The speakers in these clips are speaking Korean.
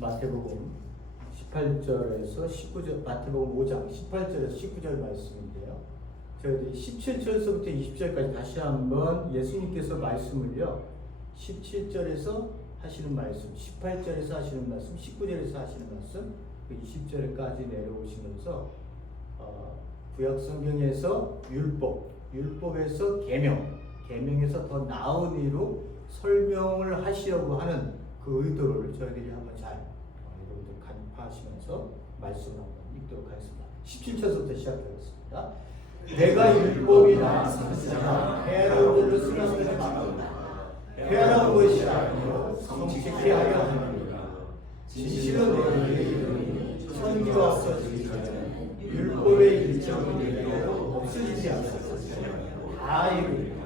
마태복음 18절에서 19절, 마태복음 5장 18절에서 19절 말씀인데요. 저희들이 17절에서부터 20절까지 다시 한번 예수님께서 말씀을요, 17절에서 하시는 말씀, 18절에서 하시는 말씀, 19절에서 하시는 말씀, 20절까지 내려오시면서 구약 성경에서 율법에서 계명에서 더 나은 의로 설명을 하시려고 하는 그 의도를 저희들이 한번 잘 여러분들 간파하시면서 말씀을 한번 읽도록 하겠습니다. 17절부터 시작하겠습니다. 내가 율법이나 선지자나 해로운 쓰러스를 막는다. 해로운 것이 아니요 성취케 하려 하느니라. 진실로 너희에게 이르노니 선지가 없어지기 전에 율법의 일정이 내려도 없어지지 않았으며 다 이루리라.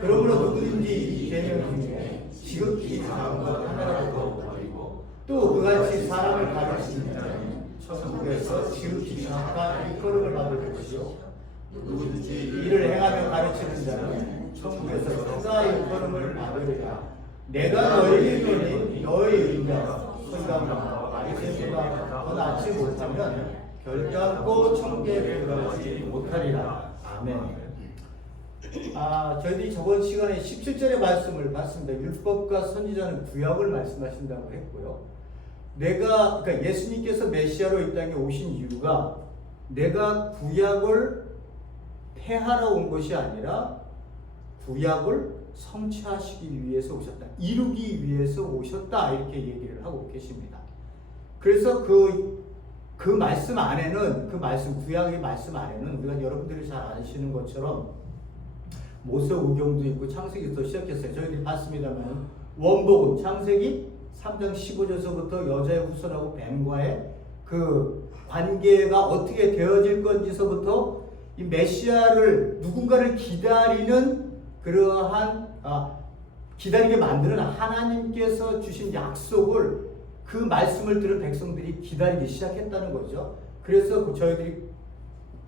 그러므로 누구든지 이 계명 중에 지극히 작은 것 하나라도 버리고 또 그같이 사람을 가르치는 자는 천국에서 지극히 정확한 일컬음을 받을 것이요 누구든지 이를 행하며 가르치는 자는 천국에서 크다 일컬음을 받으리라. 내가 너희에게 이르노니 너희 의가 선감과 바리새인보다 더 낫지 못하면 결단코 천국에 들어가지 못하리라. 아멘. 저희들이 저번 시간에 17절의 말씀을 봤습니다. 율법과 선지자는 구약을 말씀하신다고 했고요. 그러니까 예수님께서 메시아로 이 땅에 오신 이유가 내가 구약을 폐하러 온 것이 아니라 구약을 성취하시기 위해서 오셨다. 이루기 위해서 오셨다. 이렇게 얘기를 하고 계십니다. 그래서 그 말씀 안에는, 구약의 말씀 안에는 우리가 여러분들이 잘 아시는 것처럼 모세오경도 있고 창세기부터 시작했어요. 저희들이 봤습니다만 원복음 창세기 3장 15절서부터 여자의 후손하고 뱀과의 그 관계가 어떻게 되어질 건지서부터 이 메시아를 누군가를 기다리는 그러한 기다리게 만드는 하나님께서 주신 약속을 그 말씀을 들은 백성들이 기다리기 시작했다는 거죠. 그래서 저희들이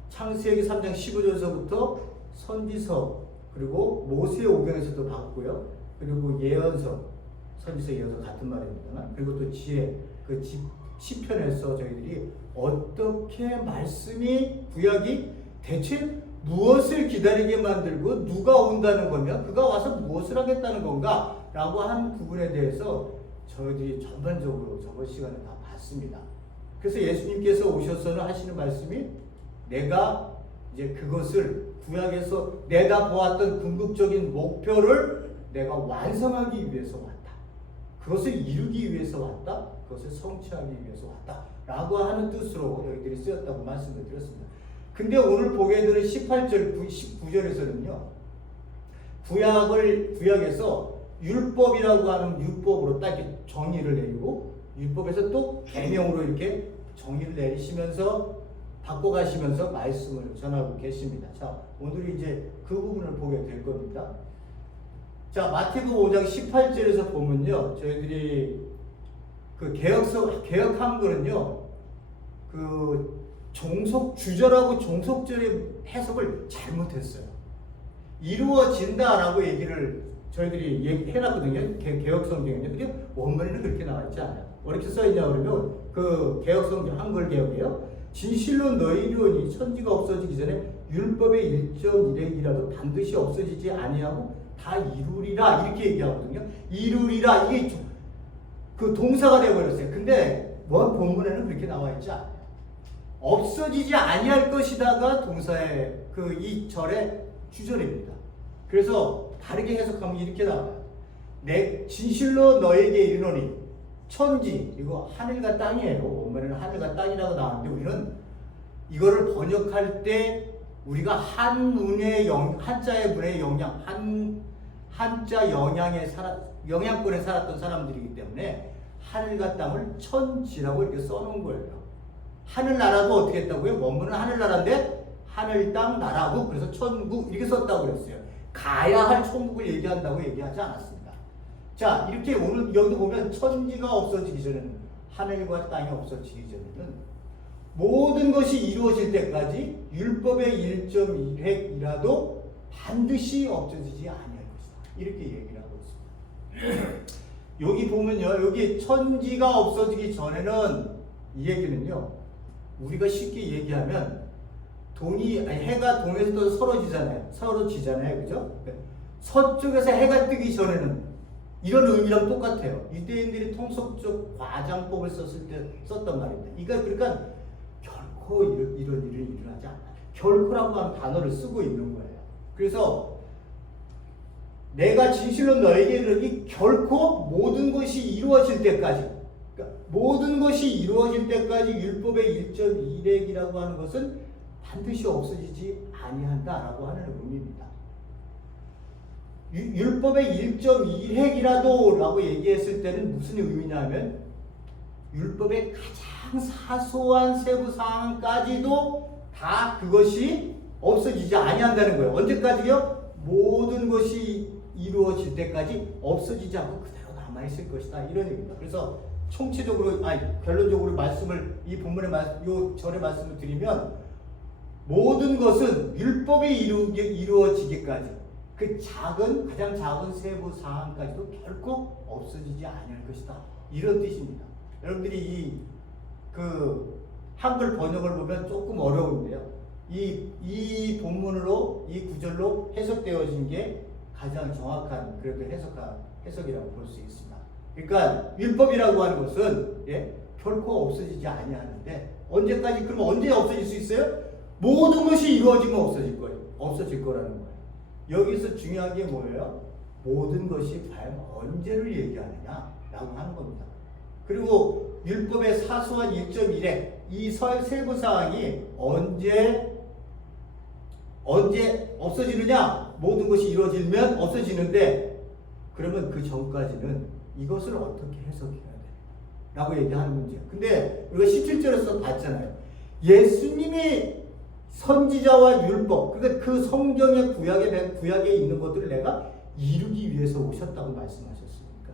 창세기 3장 15절서부터 선지서 그리고 모세오경에서도 봤고요. 그리고 예언서, 선지서, 예언서 같은 말입니다만, 그리고 또 지혜, 시편에서 저희들이 어떻게 말씀이 구약이 대체 무엇을 기다리게 만들고 누가 온다는 거냐, 그가 와서 무엇을 하겠다는 건가 라고 하는 부분에 대해서 저희들이 전반적으로 저번 시간에 다 봤습니다. 그래서 예수님께서 오셔서는 하시는 말씀이 내가 이제 그것을 구약에서 내다보았던 궁극적인 목표를 내가 완성하기 위해서 왔다. 그것을 이루기 위해서 왔다. 그것을 성취하기 위해서 왔다. 라고 하는 뜻으로 여기들이 쓰였다고 말씀을 드렸습니다. 근데 오늘 보게 되는 18절, 19절에서는요. 구약에서 율법이라고 하는 율법으로 딱 이렇게 정의를 내리고 율법에서 또 계명으로 이렇게 정의를 내리시면서 바꿔가시면서 말씀을 전하고 계십니다. 자, 오늘 이제 그 부분을 보게 될 겁니다. 자, 마태복음 5장 18절에서 보면요, 저희들이 그 개역 한글은요, 그 주절하고 종속절의 해석을 잘못했어요. 이루어진다라고 얘기를 저희들이 얘기해놨거든요. 개역 성경에는. 근데 원문에는 그렇게 나와 있지 않아요. 어떻게 써 있냐 그러면 그 개역 성경 한글 개역이에요. 진실로 너희로니 천지가 없어지기 전에 율법의 일정 일행이라도 반드시 없어지지 아니하고 다 이루리라 이렇게 얘기하거든요. 이루리라 이게 그 동사가 되어버렸어요. 근데 본문에는 그렇게 나와 있지 않아요. 없어지지 아니할 것이다가 동사의 이 절의 주절입니다. 그래서 다르게 해석하면 이렇게 나와요. 진실로 너에게 이르노니 천지, 이거 하늘과 땅이에요. 원문에는 하늘과 땅이라고 나왔는데 우리는 이거를 번역할 때 우리가 한자의 문의 영향, 한자 영향권에 살았던 사람들이기 때문에 하늘과 땅을 천지라고 이렇게 써놓은 거예요. 하늘나라도 어떻게 했다고요? 원문은 하늘나라인데 하늘, 땅, 나라고 그래서 천국 이렇게 썼다고 그랬어요. 가야 할 천국을 얘기한다고 얘기하지 않았습니다. 자, 이렇게 오늘 여기도 보면 천지가 없어지기 전에는, 하늘과 땅이 없어지기 전에는 모든 것이 이루어질 때까지 율법의 1.1획이라도 반드시 없어지지 아니할 것이다. 이렇게 얘기를 하고 있습니다. 여기 보면요, 여기 천지가 없어지기 전에는 이 얘기는요, 우리가 쉽게 얘기하면 해가 동에서 서로 지잖아요, 그죠? 서쪽에서 해가 뜨기 전에는 이런 의미랑 똑같아요. 유대인들이 통속적 과장법을 썼던 말입니다. 그러니까 결코 이런 일이 일어나지 않아요. 결코라고 하는 단어를 쓰고 있는 거예요. 그래서 내가 진실로 너에게 이르니 결코 모든 것이 이루어질 때까지, 그러니까 모든 것이 이루어질 때까지 율법의 1.1핵이라고 하는 것은 반드시 없어지지 아니한다라고 하는 의미입니다. 율법의 1.1핵이라도 라고 얘기했을 때는 무슨 의미냐면 율법의 가장 사소한 세부 사항까지도 다 그것이 없어지지 아니한다는 거예요. 언제까지요? 모든 것이 이루어질 때까지 없어지지 않고 그대로 남아있을 것이다, 이런 얘기입니다. 그래서 결론적으로 이 본문의 요 절의 말씀을 드리면, 모든 것은 율법이 이루어지기까지 가장 작은 세부 사항까지도 결코 없어지지 아니할 것이다, 이런 뜻입니다. 여러분들이 한글 번역을 보면 조금 어려운데요. 이 본문으로, 이 구절로 해석되어진 게 가장 정확한 해석이라고 볼 수 있습니다. 그러니까 율법이라고 하는 것은 결코 없어지지 아니하는데, 언제까지? 그럼 언제 없어질 수 있어요? 모든 것이 이루어지면 없어질 거라는 거예요. 여기서 중요한 게 뭐예요? 모든 것이 과연 언제를 얘기하느냐라고 하는 겁니다. 그리고 율법의 사소한 1.1에 이 세부 사항이 언제 없어지느냐? 모든 것이 이루어지면 없어지는데, 그러면 그 전까지는 이것을 어떻게 해석해야 돼? 라고 얘기하는 문제예요. 근데 우리가 17절에서 봤잖아요. 예수님이 선지자와 율법, 그러니까 그 성경의 구약에 있는 것들을 내가 이루기 위해서 오셨다고 말씀하셨으니까,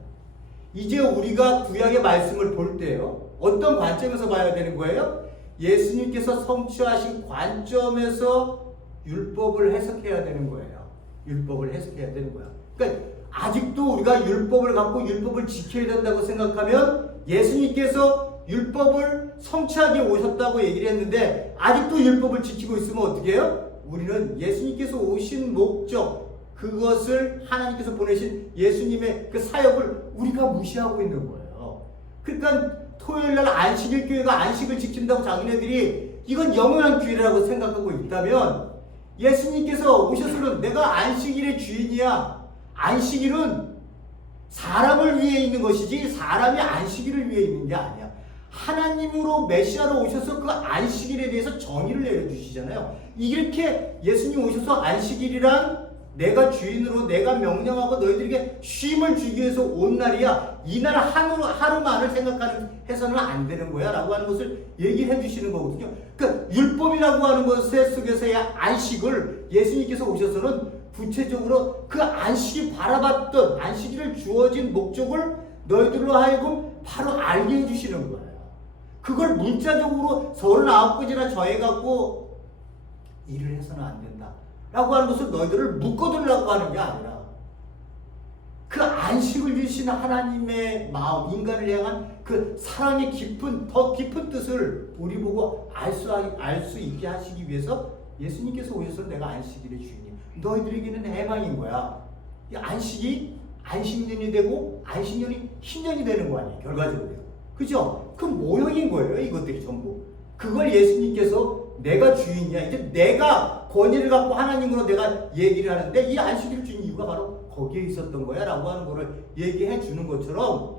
이제 우리가 구약의 말씀을 볼 때요, 어떤 관점에서 봐야 되는 거예요? 예수님께서 성취하신 관점에서 율법을 해석해야 되는 거예요. 율법을 해석해야 되는 거야. 그러니까 아직도 우리가 율법을 갖고 율법을 지켜야 된다고 생각하면, 예수님께서 율법을 성취하기 오셨다고 얘기를 했는데 아직도 율법을 지키고 있으면 어떻게 해요? 우리는 예수님께서 오신 목적, 그것을 하나님께서 보내신 예수님의 그 사역을 우리가 무시하고 있는 거예요. 그러니까 토요일날 안식일 교회가 안식을 지킨다고 자기네들이 이건 영원한 기회라고 생각하고 있다면, 예수님께서 오셔서는 내가 안식일의 주인이야. 안식일은 사람을 위해 있는 것이지 사람이 안식일을 위해 있는 게 아니야. 하나님으로 메시아로 오셔서 그 안식일에 대해서 정의를 내려주시잖아요. 이렇게 예수님 오셔서 안식일이란 내가 주인으로 내가 명령하고 너희들에게 쉼을 주기 위해서 온 날이야, 이 날 하루만을 해서는 안 되는 거야 라고 하는 것을 얘기해 주시는 거거든요. 그러니까 율법이라고 하는 것 속에서의 안식을 예수님께서 오셔서는 구체적으로 그 안식이 바라봤던, 안식일을 주어진 목적을 너희들로 하여금 바로 알게 해주시는 거예요. 그걸 문자적으로 39가지나 정해갖고 일을 해서는 안 된다 라고 하는 것을 너희들을 묶어두려고 하는 게 아니라, 그 안식을 주시는 하나님의 마음, 인간을 향한 그 사랑의 더 깊은 뜻을 우리 보고 알 수 있게 하시기 위해서 예수님께서 오셔서 내가 안식일의 주인이야, 너희들에게는 해방인 거야. 이 안식이 안식년이 되고 안식년이 신년이 되는 거 아니에요, 결과적으로. 그죠? 그 모형인 거예요, 이것들이 전부. 그걸 예수님께서 내가 주인이야, 이제 내가 권위를 갖고 하나님으로 내가 얘기를 하는데, 이 안식일을 준 이유가 바로 거기에 있었던 거야 라고 하는 거를 얘기해 주는 것처럼,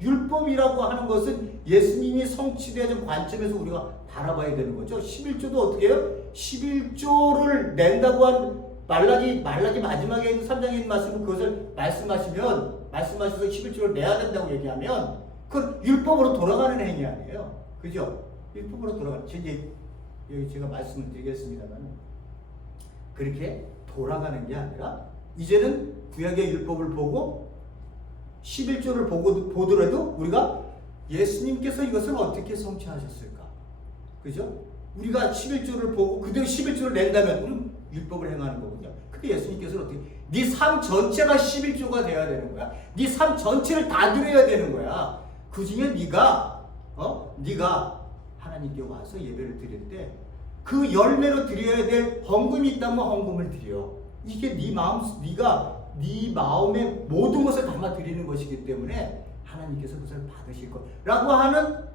율법이라고 하는 것은 예수님이 성취되는 관점에서 우리가 바라봐야 되는 거죠. 11조도 어떻게 해요? 11조를 낸다고 한 말라기 마지막에 있는 3장에 있는 말씀은 그것을 말씀하셔서 11조를 내야 된다고 얘기하면, 그건 율법으로 돌아가는 행위 아니에요. 그죠? 율법으로 돌아가는, 여기 제가 말씀을 드리겠습니다만, 그렇게 돌아가는 게 아니라, 이제는 구약의 율법을 보고 11조를 보더라도 우리가 예수님께서 이것을 어떻게 성취하셨을까? 그죠? 우리가 11조를 보고 그대로 11조를 낸다면 율법을 행하는 거거든요. 그게 그 예수님께서는 어떻게 네 삶 전체가 11조가 돼야 되는 거야. 네 삶 전체를 다 드려야 되는 거야. 그 중에 네가 하나님께 와서 예배를 드릴 때 그 열매로 드려야 될 헌금이 있다면 헌금을 드려. 이게 네 마음의 모든 것을 담아 드리는 것이기 때문에 하나님께서 그것을 받으실 거라고 하는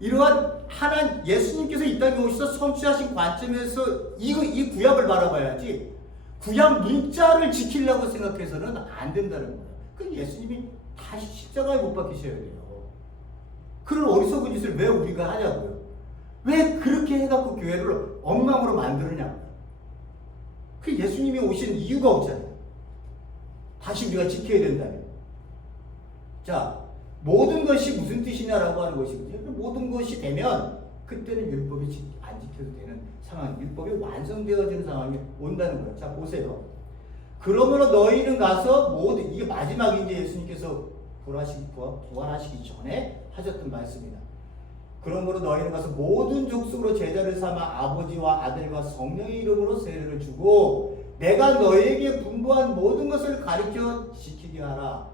이러한 하나님 예수님께서 이 땅에 오셔서 성취하신 관점에서 이 구약을 바라봐야지 구약 문자를 지키려고 생각해서는 안 된다는 거예요. 그 예수님이 다시 십자가에 못 박히셔야 돼요. 그런 어리석은 짓을 왜 우리가 하냐고요. 왜 그렇게 해갖고 교회를 엉망으로 만드느냐고요. 그 예수님이 오신 이유가 없잖아요. 다시 우리가 지켜야 된다면. 자, 모든 것이 무슨 뜻이냐라고 하는 것이거든요. 모든 것이 되면 그때는 율법이 안 지켜도 되는 상황, 율법이 완성되어지는 상황이 온다는 거예요. 자, 보세요. 그러므로 너희는 가서 이게 마지막 이제 예수님께서 부활하시기 전에 하셨던 말씀입니다. 그러므로 너희는 가서 모든 족속으로 제자를 삼아 아버지와 아들과 성령의 이름으로 세례를 주고 내가 너희에게 분부한 모든 것을 가르쳐 지키게 하라.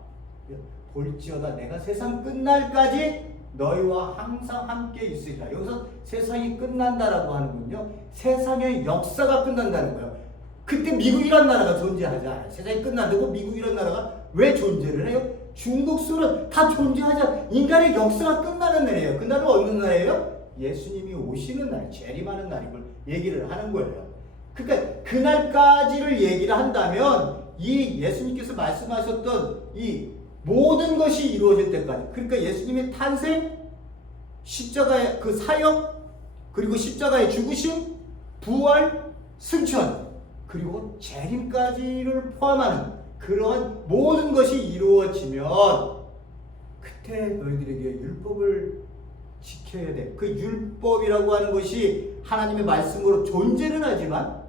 볼지어다 내가 세상 끝날까지 너희와 항상 함께 있으리라. 여기서 세상이 끝난다라고 하는군요. 세상의 역사가 끝난다는 거예요. 그때 미국이란 나라가 존재하지 않아요. 세상이 끝난다고 미국이란 나라가 왜 존재를 해요? 중국, 수는 다 존재하지 않아요. 인간의 역사가 끝나는 날이에요. 그 날은 어느 날이에요? 예수님이 오시는 날, 재림하는 날임을 얘기를 하는 거예요. 그러니까 그날까지를 얘기를 한다면 이 예수님께서 말씀하셨던 이 모든 것이 이루어질 때까지, 그러니까 예수님의 탄생, 십자가의 그 사역, 그리고 십자가의 죽으심, 부활, 승천, 그리고 재림까지를 포함하는 그러한 모든 것이 이루어지면 그때 너희들에게 율법을 지켜야 돼. 그 율법이라고 하는 것이 하나님의 말씀으로 존재는 하지만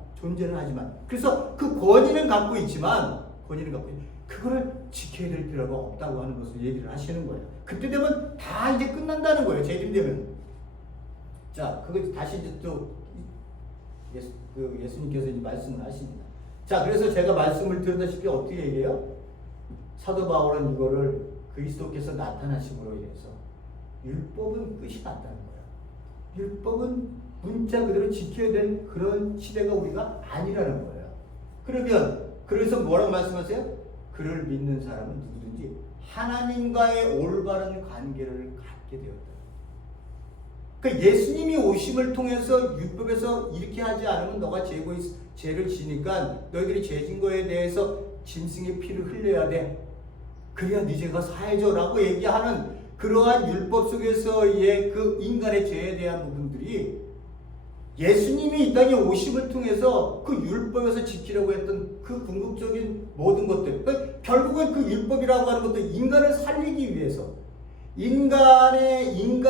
그래서 그 권위는 갖고 있지만 그거를 지켜야 될 필요가 없다고 하는 것을 얘기를 하시는 거예요. 그때 되면 다 이제 끝난다는 거예요. 재림되면. 자, 그거 다시 이제 또 예수님께서 이제 말씀을 하십니다. 자, 그래서 제가 말씀을 드렸다시피 어떻게 얘기해요? 사도 바울은 이거를 그리스도께서 나타나심으로 인해서 율법은 끝이 났다는 거예요. 율법은 문자 그대로 지켜야 될 그런 시대가 우리가 아니라는 거예요. 그래서 뭐라고 말씀하세요? 그를 믿는 사람은 누구든지 하나님과의 올바른 관계를 갖게 되었다. 그러니까 예수님이 오심을 통해서 율법에서 이렇게 하지 않으면 너가 죄를 지니까 너희들이 죄진 거에 대해서 짐승의 피를 흘려야 돼. 그래야 네 죄가 사해져 라고 얘기하는 그러한 율법 속에서의 그 인간의 죄에 대한 부분들이 예수님이 이 땅에 오심을 통해서 그 율법에서 지키려고 했던 그 궁극적인 모든 것들, 그러니까 결국은 그 율법이라고 하는 것도 인간을 살리기 위해서 인간이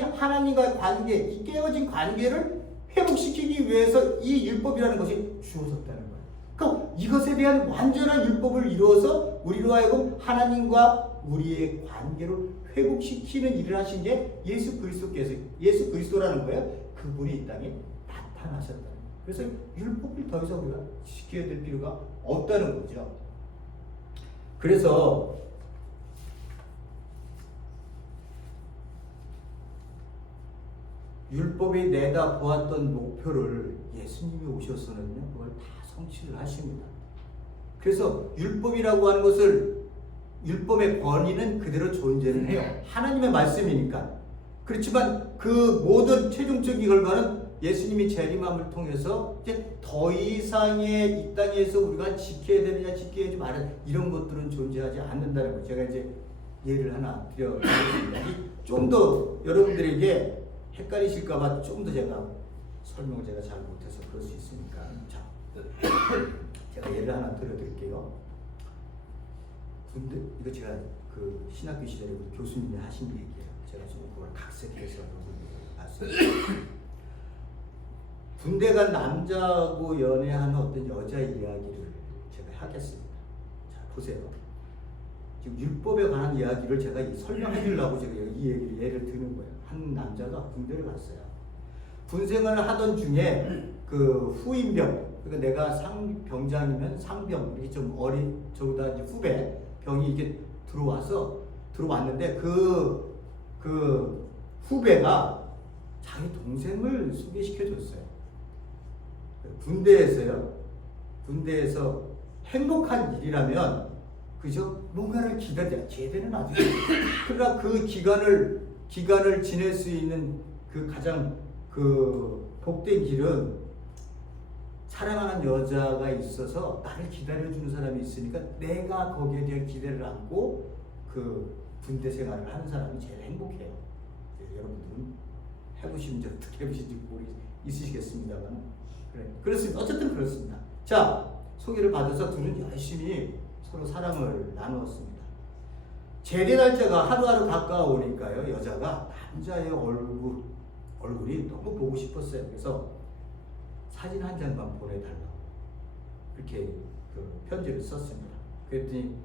하나님과의 관계, 이 깨어진 관계를 회복시키기 위해서 이 율법이라는 것이 주어졌다는 거예요. 그러니까 이것에 대한 완전한 율법을 이루어서 우리로 하여금 하나님과 우리의 관계를 회복시키는 일을 하신 게 예수 그리스도라는 거예요. 그분이 이 땅에 나타나셨다는 거예요. 그래서 율법을 더 이상 우리가 지켜야 될 필요가 없다는 거죠. 그래서 율법이 내다 보았던 목표를 예수님이 오셔서는요, 그걸 다 성취를 하십니다. 그래서 율법이라고 하는 것을 율법의 권위는 그대로 존재는 해요. 하나님의 말씀이니까. 그렇지만 그 모든 최종적인 결과는 예수님이 재림함을 통해서 이제 더 이상의 이 땅에서 우리가 지켜야 되느냐 지켜야지 말아야 이런 것들은 존재하지 않는다는 거예요. 제가 이제 예를 하나 드려드리겠습니다. 좀 더 여러분들에게 헷갈리실까봐 좀 더 제가 설명을 제가 잘 못해서 그럴 수 있으니까. 자, 제가 예를 하나 드려드릴게요. 근데 이거 제가 그 신학교 시절에 우리 교수님이 하신 얘기예요. 제가 좀 그걸 각색해서 말씀드릴게요. 군대 간 남자하고 연애하는 어떤 여자 이야기를 제가 하겠습니다. 자, 보세요. 지금 율법에 관한 이야기를 제가 설명해 주려고 제가 이 얘기를 예를 드는 거예요. 한 남자가 군대를 갔어요. 군생활을 하던 중에 그 후임병, 그러니까 내가 상병장이면 상병 이렇게 좀 어린 저보다 이제 후배 병이 이게 들어왔는데 그 후배가 자기 동생을 소개시켜 줬어요. 군대에서 행복한 일이라면 그죠? 뭔가를 기다려. 제대는 아직. 그러나 그 기간을 지낼 수 있는 그 가장 그 복된 길은 사랑하는 여자가 있어서 나를 기다려주는 사람이 있으니까 내가 거기에 대한 기대를 안고 그 군대 생활을 하는 사람이 제일 행복해요. 여러분들은 해보시는지 어떻게 해보시는지 있으시겠습니다만 그렇습니다. 어쨌든 그렇습니다. 자, 소개를 받아서 둘은 열심히 서로 사랑을 나누었습니다. 제대 날짜가 하루하루 가까워오니까요, 여자가 남자의 얼굴이 너무 보고 싶었어요. 그래서 사진 한 장만 보내달라고 그렇게 그 편지를 썼습니다. 그랬더니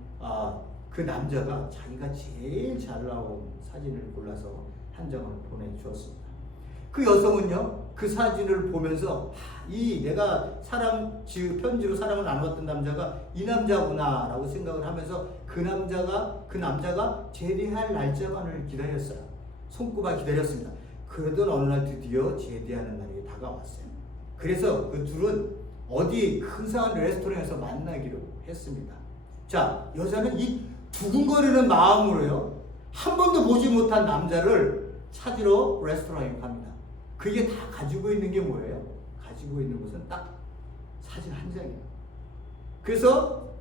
그 남자가 자기가 제일 잘 나온 사진을 골라서 한 장을 보내주었습니다. 그 여성은요, 그 사진을 보면서 내가 편지로 사랑을 나누었던 남자가 이 남자구나라고 생각을 하면서 그 남자가 제대할 날짜만을 기다렸어요. 손꼽아 기다렸습니다. 그러던 어느 날 드디어 제대하는 날이 다가왔어요. 그래서 그 둘은 어디 근사한 레스토랑에서 만나기로 했습니다. 자, 여자는 이 두근거리는 마음으로요, 한 번도 보지 못한 남자를 찾으러 레스토랑에 갑니다. 그게 다 가지고 있는 게 뭐예요? 가지고 있는 것은 딱 사진 한 장이에요. 그래서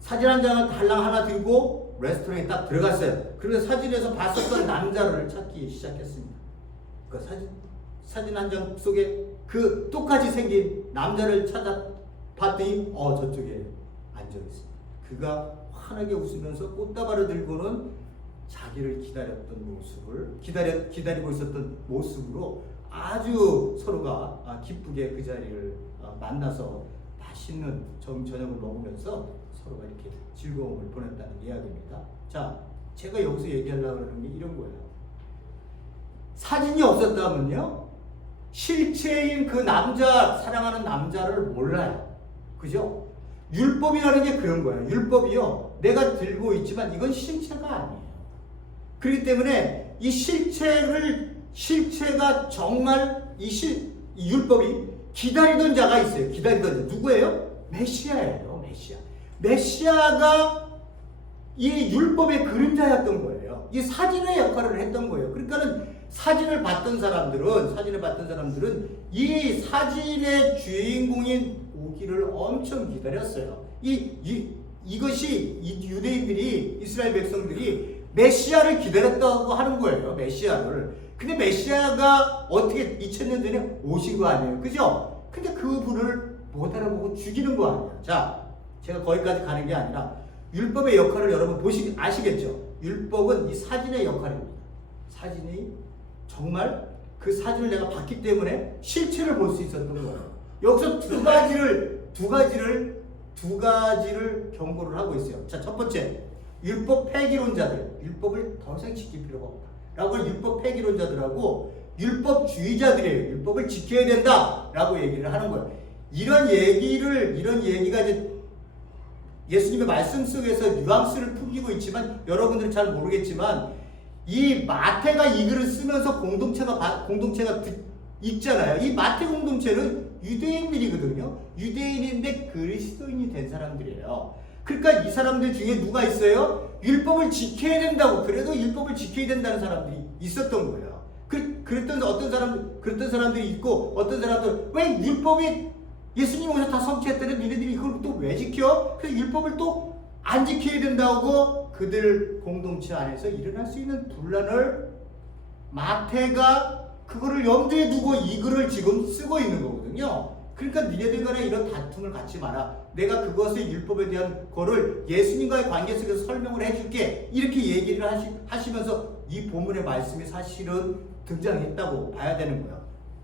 사진 한 장을 달랑 하나 들고 레스토랑에 딱 들어갔어요. 그래서 사진에서 봤었던 남자를 찾기 시작했습니다. 그 사진 한 장 속에 그 똑같이 생긴 남자를 찾아봤더니 저쪽에 앉아있습니다. 그가 환하게 웃으면서 꽃다발을 들고는 자기를 기다리고 있었던 모습으로 아주 서로가 기쁘게 그 자리를 만나서 맛있는 저녁을 먹으면서 서로가 이렇게 즐거움을 보냈다는 이야기입니다. 자, 제가 여기서 얘기하려고 하는 게 이런 거예요. 사진이 없었다면요, 실체인 그 사랑하는 남자를 몰라요. 그죠? 율법이라는 게 그런 거예요. 율법이요, 내가 들고 있지만 이건 실체가 아니에요. 그렇기 때문에 이 실체가 정말 이 율법이 기다리던 자가 있어요. 기다리던 자. 누구예요? 메시아예요. 메시아가 이 율법의 그림자였던 거예요. 이 사진의 역할을 했던 거예요. 그러니까는 사진을 봤던 사람들은 이 사진의 주인공인 오기를 엄청 기다렸어요. 이것이 유대인들이, 이스라엘 백성들이 메시아를 기다렸다고 하는 거예요. 메시아를. 근데 메시아가 어떻게 2000년 전에 오신 거 아니에요. 그죠? 근데 그 분을 못 알아보고 죽이는 거 아니에요. 자, 제가 거기까지 가는 게 아니라 율법의 역할을 여러분 아시겠죠? 율법은 이 사진의 역할입니다. 사진이 정말 그 사진을 내가 봤기 때문에 실체를 볼 수 있었던 거예요. 여기서 두 가지를 경고를 하고 있어요. 자, 첫 번째, 율법 폐기론자들, 율법을 더 이상 지킬 필요가 없다 라고 하는 율법 폐기론자들하고 율법주의자들이에요. 율법을 지켜야 된다 라고 얘기를 하는 거예요. 이런 얘기가 이제 예수님의 말씀 속에서 뉘앙스를 풍기고 있지만 여러분들은 잘 모르겠지만 이 마태가 이 글을 쓰면서 공동체가 있잖아요. 이 마태 공동체는 유대인들이거든요. 유대인인데 그리스도인이 된 사람들이에요. 그러니까 이 사람들 중에 누가 있어요? 율법을 지켜야 된다고, 그래도 율법을 지켜야 된다는 사람들이 있었던 거예요. 그랬던 사람들이 있고, 어떤 사람들, 왜 율법이 예수님 오셔서 다 성취했다는 니네들이 이걸 또 왜 지켜? 그래서 율법을 또 안 지켜야 된다고 그들 공동체 안에서 일어날 수 있는 분란을 마태가 그거를 염두에 두고 이 글을 지금 쓰고 있는 거거든요. 그러니까 니네들 간에 이런 다툼을 갖지 마라. 내가 그것의 율법에 대한 거를 예수님과의 관계 속에서 설명을 해줄게. 이렇게 얘기를 하시면서 이 본문의 말씀이 사실은 등장했다고 봐야 되는 거예요.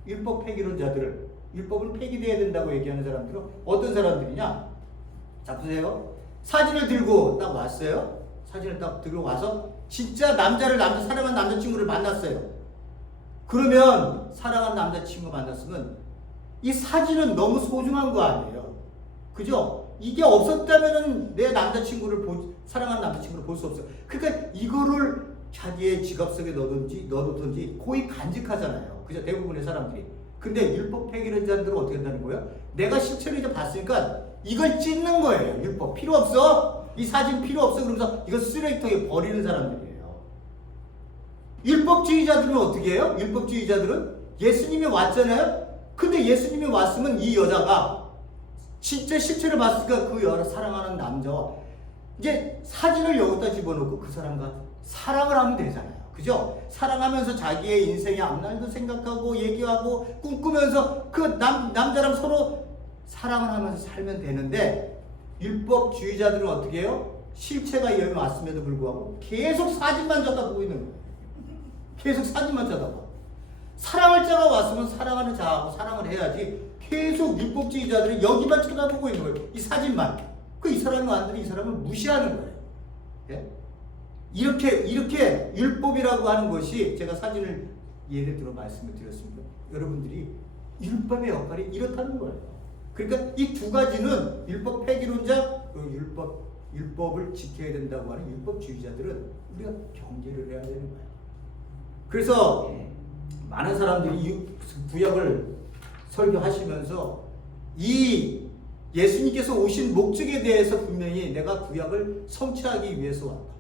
율법 폐기론자들을, 율법은 폐기돼야 된다고 얘기하는 사람들은 어떤 사람들이냐? 자, 보세요. 사진을 들고 딱 왔어요. 사진을 딱 들고 와서 진짜 사랑한 남자친구를 만났어요. 그러면 사랑한 남자친구 만났으면 이 사진은 너무 소중한 거 아니에요? 그죠? 이게 없었다면은 내 남자친구를 사랑하는 남자친구를 볼 수 없어요. 그러니까 이거를 자기의 지갑 속에 넣어놓든지 거의 간직하잖아요. 그죠? 대부분의 사람들이. 근데 율법 폐기론자들은 어떻게 한다는 거예요? 내가 실체를 이제 봤으니까 이걸 찢는 거예요. 율법 필요 없어. 이 사진 필요 없어. 그러면서 이거 쓰레기통에 버리는 사람들이에요. 율법주의자들은 어떻게 해요? 율법주의자들은 예수님이 왔잖아요. 근데 예수님이 왔으면 이 여자가 진짜 실체를 봤으니까 그 여자 사랑하는 남자와 이제 사진을 여기다 집어넣고 그 사람과 사랑을 하면 되잖아요. 그죠? 사랑하면서 자기의 인생의 앞날도 생각하고 얘기하고 꿈꾸면서 그 남자랑 서로 사랑을 하면서 살면 되는데 율법주의자들은 어떻게 해요? 실체가 여기 왔음에도 불구하고 계속 사진만 쳐다보고 있는 거예요. 계속 사진만 쳐다봐. 사랑할 자가 왔으면 사랑하는 자하고 사랑을 해야지 계속 율법주의자들은 여기만 쳐다보고 있는 거예요. 이 사진만. 이 사람이 완전히 이 사람을 무시하는 거예요. 예? 이렇게 율법이라고 하는 것이 제가 사진을 예를 들어 말씀을 드렸습니다. 여러분들이 율법의 역할이 이렇다는 거예요. 그러니까 이 두 가지는 율법 폐기론자, 율법을 지켜야 된다고 하는 율법주의자들은 우리가 경계를 해야 되는 거예요. 그래서 많은 사람들이 구약을 설교하시면서 이 예수님께서 오신 목적에 대해서 분명히 내가 구약을 성취하기 위해서 왔다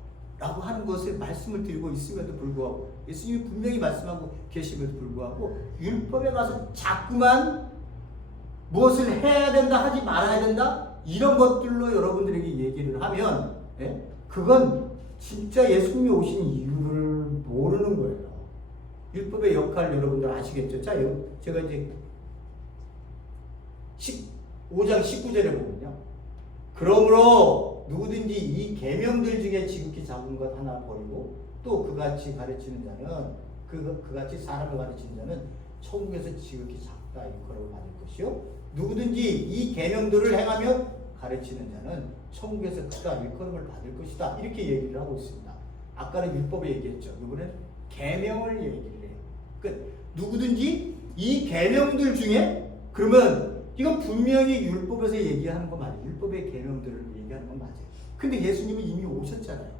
라고 하는 것을 말씀을 드리고 있음에도 불구하고 예수님이 분명히 말씀하고 계심에도 불구하고 율법에 가서 자꾸만 무엇을 해야 된다 하지 말아야 된다 이런 것들로 여러분들에게 얘기를 하면 그건 진짜 예수님이 오신 이유를 모르는 거예요. 율법의 역할 여러분들 아시겠죠? 자, 제가 이제 5장 19절에 보면요. 그러므로 누구든지 이 계명들 중에 지극히 작은 것 하나 버리고 또 그같이 가르치는 자는 그같이 사람을 가르치는 자는 천국에서 지극히 작다 일컬음을 받을 것이요. 누구든지 이 계명들을 행하며 가르치는 자는 천국에서 크다 일컬음을 받을 것이다. 이렇게 얘기를 하고 있습니다. 아까는 율법에 얘기했죠. 이번엔 계명을 얘기를 해요. 그러니까 누구든지 이 계명들 중에 그러면 이건 분명히 율법에서 얘기하는 거 맞아요. 율법의 계명들을 얘기하는 건 맞아요. 근데 예수님은 이미 오셨잖아요.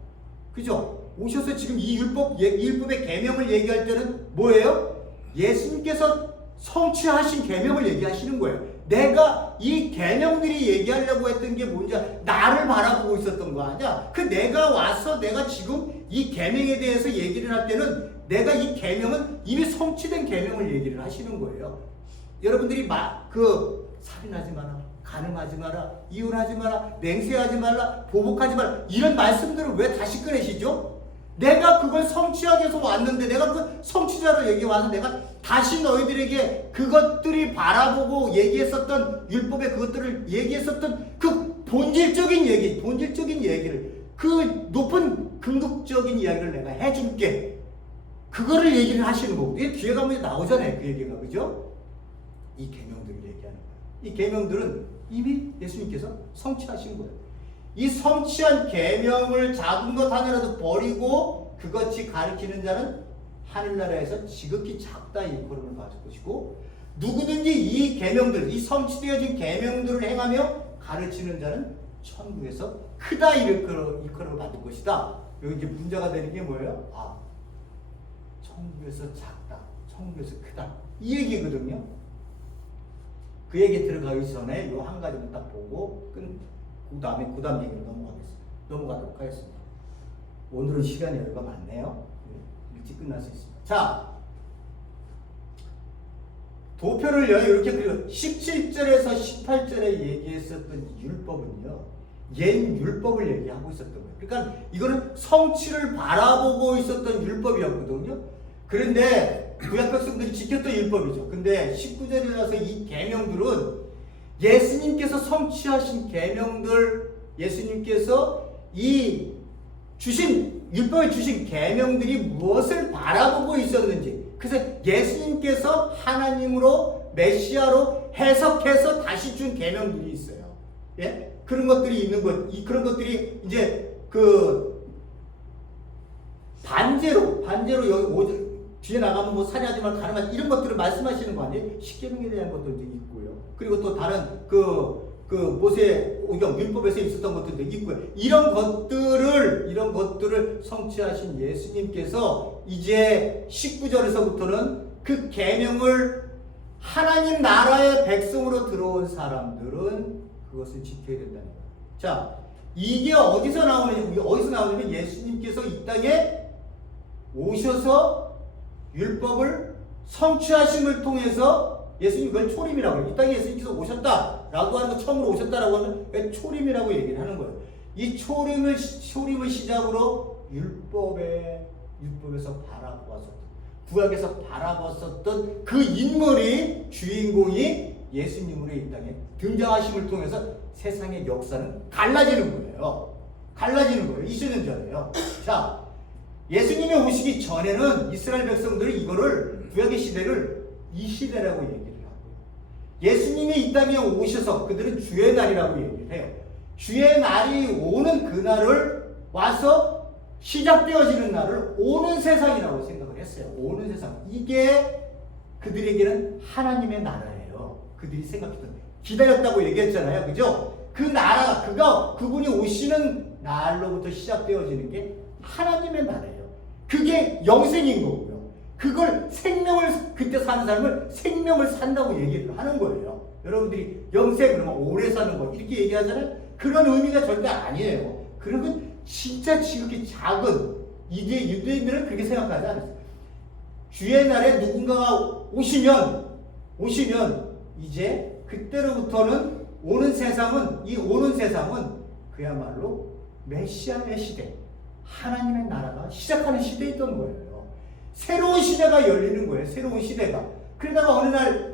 그죠? 오셔서 지금 이 율법의 계명을 얘기할 때는 뭐예요? 예수님께서 성취하신 계명을 얘기하시는 거예요. 내가 이 계명들이 얘기하려고 했던 게 뭔지 나를 바라보고 있었던 거 아니야? 내가 와서 내가 지금 이 계명에 대해서 얘기를 할 때는 내가 이 계명은 이미 성취된 계명을 얘기를 하시는 거예요. 여러분들이 살인하지 마라, 간음하지 마라, 이혼하지 마라, 맹세하지 말라, 보복하지 마라 이런 말씀들을 왜 다시 꺼내시죠? 내가 그걸 성취하기 위해서 왔는데 내가 그 성취자로 여기 와서 내가 다시 너희들에게 그것들이 바라보고 얘기했었던 율법의 그것들을 얘기했었던 그 본질적인 얘기를 그 높은 긍극적인 이야기를 내가 해줄게. 그거를 얘기를 하시는 거고 이게 뒤에 가면 나오잖아요. 그 얘기가. 그죠? 이 계명들을 얘기하는 거예요. 이 계명들은 이미 예수님께서 성취하신 거예요. 이 성취한 계명을 작은 것 하나라도 버리고 그것이 가르치는 자는 하늘나라에서 지극히 작다 일컬음을 받을 것이고 누구든지 이 계명들, 이 성취되어진 계명들을 행하며 가르치는 자는 천국에서 크다 일컬음을 받을 것이다. 여기 이제 문제가 되는 게 뭐예요? 천국에서 작다, 천국에서 크다 이 얘기거든요. 그 얘기 들어가기 전에 요 한 가지만 딱 보고 그 다음에 얘기로 넘어가도록 하겠습니다. 오늘은 시간이 여유가 많네요. 일찍 끝날 수 있습니다. 자, 도표를 이렇게 그리고 17절에서 18절에 얘기했었던 율법은요. 옛 율법을 얘기하고 있었던 거예요. 그러니까 이거는 성취를 바라보고 있었던 율법이었거든요. 그런데 구약 백성들이 지켰던 율법이죠. 근데 19절에 가서 이 계명들은 예수님께서 성취하신 계명들, 예수님께서 이 율법에 주신 계명들이 무엇을 바라보고 있었는지, 그래서 예수님께서 하나님으로 메시아로 해석해서 다시 준 계명들이 있어요. 예? 그런 것들이 있는 것, 그런 것들이 이제 반제로 여기 뒤에 나가면 뭐 살인하지 말고 가늠하지 마 이런 것들을 말씀하시는 거 아니에요? 십계명에 대한 것들도 있고요. 그리고 또 다른 모세 오경 율법에서 있었던 것들도 있고요. 이런 것들을 성취하신 예수님께서 이제 19절에서부터는 그 계명을 하나님 나라의 백성으로 들어온 사람들은 그것을 지켜야 된다는 거예요. 자, 이게 어디서 나오냐면 예수님께서 이 땅에 오셔서 율법을 성취하심을 통해서 예수님 그걸 초림이라고 해요. 이 땅에 예수님께서 오셨다라고 하는 거 처음으로 오셨다라고 하면 초림이라고 얘기를 하는 거예요. 이 초림을 시작으로 율법에서 바라보았었던 구약에서 바라봤었던 그 인물이 주인공이 예수님으로 이 땅에 등장하심을 통해서 세상의 역사는 갈라지는 거예요. 2000년 전에요. 자, 예수님이 오시기 전에는 이스라엘 백성들이 이거를 구약의 시대를 이 시대라고 얘기를 하고요. 예수님이 이 땅에 오셔서 그들은 주의 날이라고 얘기를 해요. 주의 날이 오는 그날을 와서 시작되어지는 날을 오는 세상이라고 생각을 했어요. 오는 세상. 이게 그들에게는 하나님의 나라예요. 그들이 생각했던 기다렸다고 얘기했잖아요. 그죠? 그 나라, 그분이 오시는 날로부터 시작되어지는 게 하나님의 나라예요. 그게 영생인 거고요. 그걸 그때 사는 삶을 생명을 산다고 얘기를 하는 거예요. 여러분들이 영생 그러면 오래 사는 거 이렇게 얘기하잖아요. 그런 의미가 절대 아니에요. 그러면 진짜 지극히 작은 유대인들은 그렇게 생각하지 않았어요. 주의 날에 누군가가 오시면 이제 그때로부터는 오는 세상은 그야말로 메시아의 시대, 하나님의 나라가 시작하는 시대였던 거예요. 새로운 시대가 열리는 거예요. 새로운 시대가. 그러다가 어느 날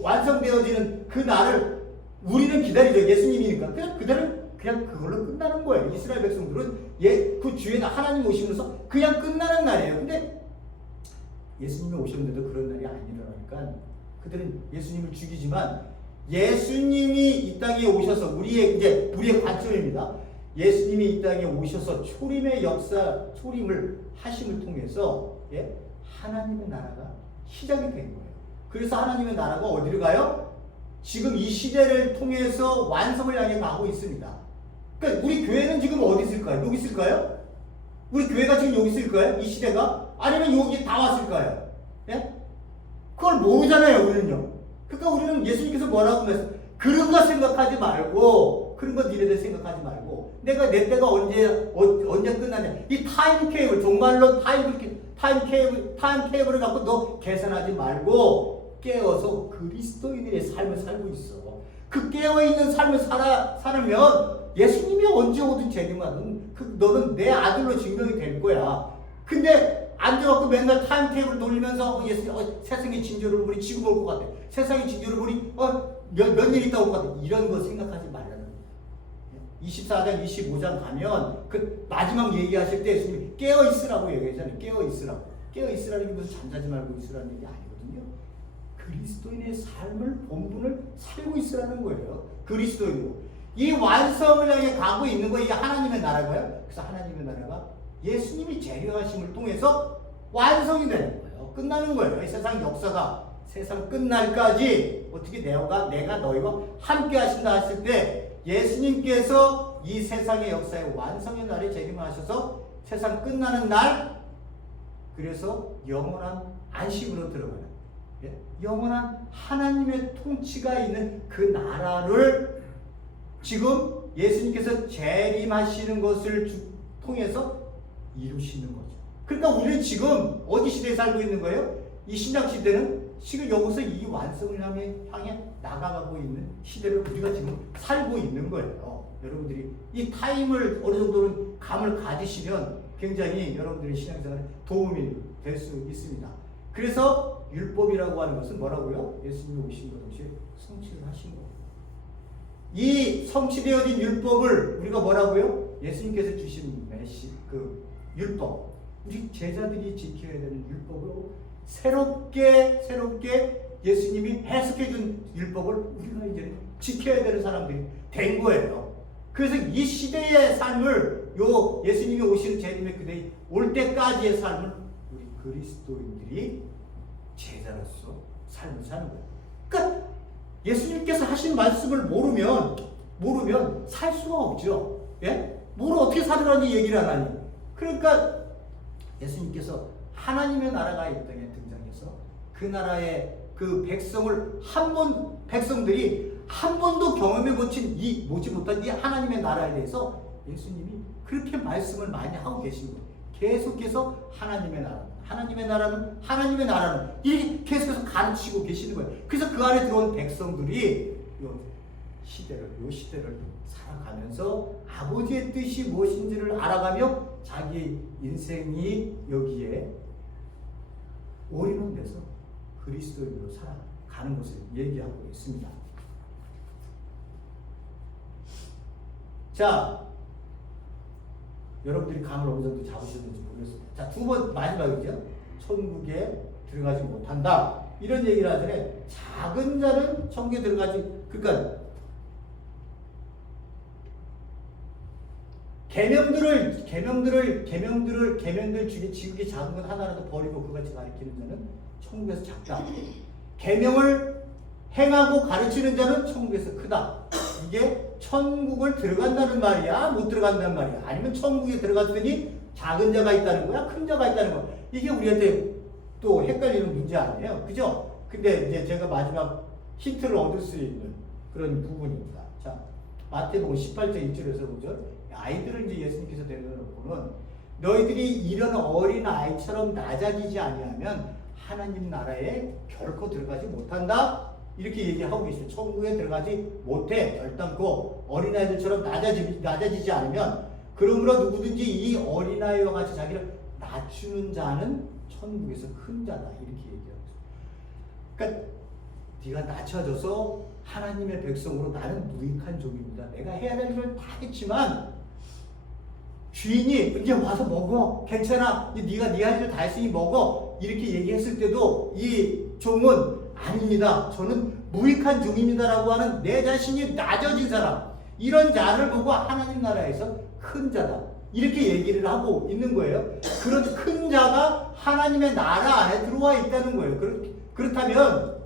완성되어지는 그 날을 우리는 기다리죠. 예수님이니까. 그냥 그걸로 끝나는 거예요. 이스라엘 백성들은 그 주에 하나님 오시면서 그냥 끝나는 날이에요. 근데 예수님이 오셨는데도 그런 날이 아니라니까 그들은 예수님을 죽이지만 예수님이 이 땅에 오셔서 우리의 관점입니다. 예수님이 이 땅에 오셔서 초림을 하심을 통해서 하나님의 나라가 시작이 된 거예요. 그래서 하나님의 나라가 어디로 가요? 지금 이 시대를 통해서 완성을 향해 가고 있습니다. 그러니까 우리 교회는 지금 어디 있을까요? 여기 있을까요? 우리 교회가 지금 여기 있을까요? 이 시대가? 아니면 여기 다 왔을까요? 예? 그걸 모르잖아요, 우리는요. 그러니까 우리는 예수님께서 뭐라고 했어요? 그런 거 생각하지 말고, 그런 거 니네들 생각하지 말고, 내 때가 언제 끝나냐. 이 타임케이블, 정말로 타임케이블을 갖고 너 계산하지 말고, 깨어서 그리스도인의 삶을 살고 있어. 그 깨어있는 삶을 살면 예수님이 언제 오든 재림하든 너는 내 아들로 증명이 될 거야. 근데 앉아갖고 맨날 타임테이블 돌리면서 세상의 징조를 보니 지금 올 것 같아. 세상의 징조를 보니 몇 년 있다 올 것 같아. 이런 거 생각하지 말라는 거예요. 24장, 25장 가면 그 마지막 얘기하실 때 예수님이 깨어있으라고 얘기하잖아요. 깨어있으라고. 깨어있으라는 게 무슨 잠자지 말고 있으라는 얘기 아니거든요. 그리스도인의 삶을 본분을 살고 있으라는 거예요. 그리스도인으로. 이 완성을 향해 가고 있는 거 이게 하나님의 나라가요. 그래서 하나님의 나라가 예수님이 재림하심을 통해서 완성이 되는 거예요. 끝나는 거예요. 이 세상 역사가 세상 끝날까지 어떻게 내가 너희와 함께 하신다 했을 때 예수님께서 이 세상의 역사의 완성의 날에 재림하셔서 세상 끝나는 날 그래서 영원한 안식으로 들어가요. 영원한 하나님의 통치가 있는 그 나라를 지금 예수님께서 재림하시는 것을 통해서 이루시는 거죠. 그러니까 우리는 지금 어디 시대에 살고 있는 거예요? 이 신약 시대는 지금 여기서 이 완성을 향해 나가고 있는 시대를 우리가 지금 살고 있는 거예요. 여러분들이 이 타임을 어느 정도는 감을 가지시면 굉장히 여러분들의 신앙생활에 도움이 될 수 있습니다. 그래서 율법이라고 하는 것은 뭐라고요? 예수님이 오신 것 동시에 성취를 하신 거예요. 이 성취되어진 율법을 우리가 뭐라고요? 예수님께서 주신 율법, 우리 제자들이 지켜야 되는 율법으로 새롭게 예수님이 해석해준 율법을 우리가 이제 지켜야 되는 사람들이 된 거예요. 그래서 이 시대의 삶을 예수님이 오시는 재림의 그대 올 때까지의 삶을 우리 그리스도인들이 제자로서 삶을 사는 거예요. 그러니까 예수님께서 하신 말씀을 모르면 살 수가 없죠. 예? 뭘 어떻게 살으라니 얘기를 안 하니. 그러니까 예수님께서 하나님의 나라가 이 땅에 등장해서 그 나라의 그 백성들이 한 번도 경험해 보지 못한 이 하나님의 나라에 대해서 예수님이 그렇게 말씀을 많이 하고 계신 거예요. 계속해서 하나님의 나라는 이렇게 계속해서 가르치고 계시는 거예요. 그래서 그 안에 들어온 백성들이 요 시대를 살아가면서 아버지의 뜻이 무엇인지를 알아가며 자기 인생이 여기에 올인원돼서 그리스도인으로 살아가는 것을 얘기하고 있습니다. 자, 여러분들이 감을 어느 정도 잡으셨는지 모르겠습니다. 자, 두 번 마지막이죠. 천국에 들어가지 못한다. 이런 얘기를 하잖아요. 작은 자는 천국에 들어가지, 그러니까 계명들 중에 지극히 작은 것 하나라도 버리고 그같이 가르치는 자는 천국에서 작다. 계명을 행하고 가르치는 자는 천국에서 크다. 이게 천국을 들어간다는 말이야, 못 들어간다는 말이야, 아니면 천국에 들어갔더니 작은 자가 있다는 거야, 큰 자가 있다는 거야. 이게 우리한테 또 헷갈리는 문제 아니에요, 그죠? 근데 이제 제가 마지막 힌트를 얻을 수 있는 그런 부분입니다. 자, 마태복음 18장 1절에서 5절. 아이들을 이제 예수님께서 데려놓고는 너희들이 이런 어린 아이처럼 낮아지지 아니하면 하나님 나라에 결코 들어가지 못한다. 이렇게 얘기하고 계시죠. 천국에 들어가지 못해. 결단코 어린아이들처럼 낮아지지 않으면, 그러므로 누구든지 이 어린아이와 같이 자기를 낮추는 자는 천국에서 큰 자다. 이렇게 얘기하고 있어요. 그러니까 네가 낮춰져서 하나님의 백성으로 나는 무익한 종입니다. 내가 해야 될 일을 다 했지만 주인이 이제 와서 먹어. 괜찮아. 네가 네 할 일 다 했으니 먹어. 이렇게 얘기했을 때도 이 종은 아닙니다. 저는 무익한 종입니다라고 하는 내 자신이 낮아진 사람, 이런 자를 보고 하나님 나라에서 큰 자다. 이렇게 얘기를 하고 있는 거예요. 그런 큰 자가 하나님의 나라 안에 들어와 있다는 거예요. 그렇다면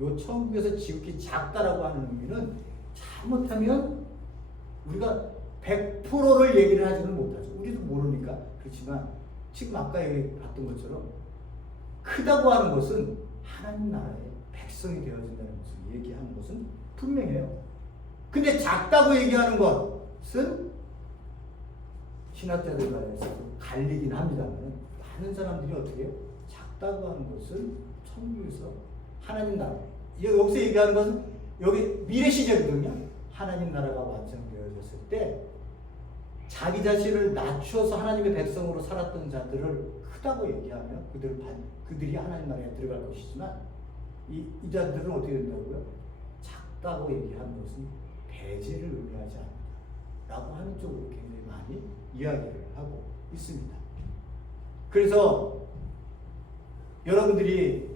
요 천국에서 지극히 작다라고 하는 의미는 잘못하면 우리가 100%를 얘기를 하지는 못하죠. 우리도 모르니까. 그렇지만 지금 아까 봤던 것처럼 크다고 하는 것은 하나님 나라의 백성이 되어진다는 것을 얘기하는 것은 분명해요. 근데 작다고 얘기하는 것은 신학자들 간에서 갈리긴 합니다만 많은 사람들이 어떻게 해요? 작다고 하는 것은 천국에서 하나님 나라, 여기서 얘기하는 것은 여기 미래 시제거든요. 하나님 나라가 완성되어졌을 때 자기 자신을 낮추어서 하나님의 백성으로 살았던 자들을 크다고 얘기하며 그들이 하나님 나라에 들어갈 것이지만 이 자들은 어떻게 된다고요? 작다고 얘기하는 것은 배제를 의미하지 않는다 라고 하는 쪽으로 굉장히 많이 이야기를 하고 있습니다. 그래서 여러분들이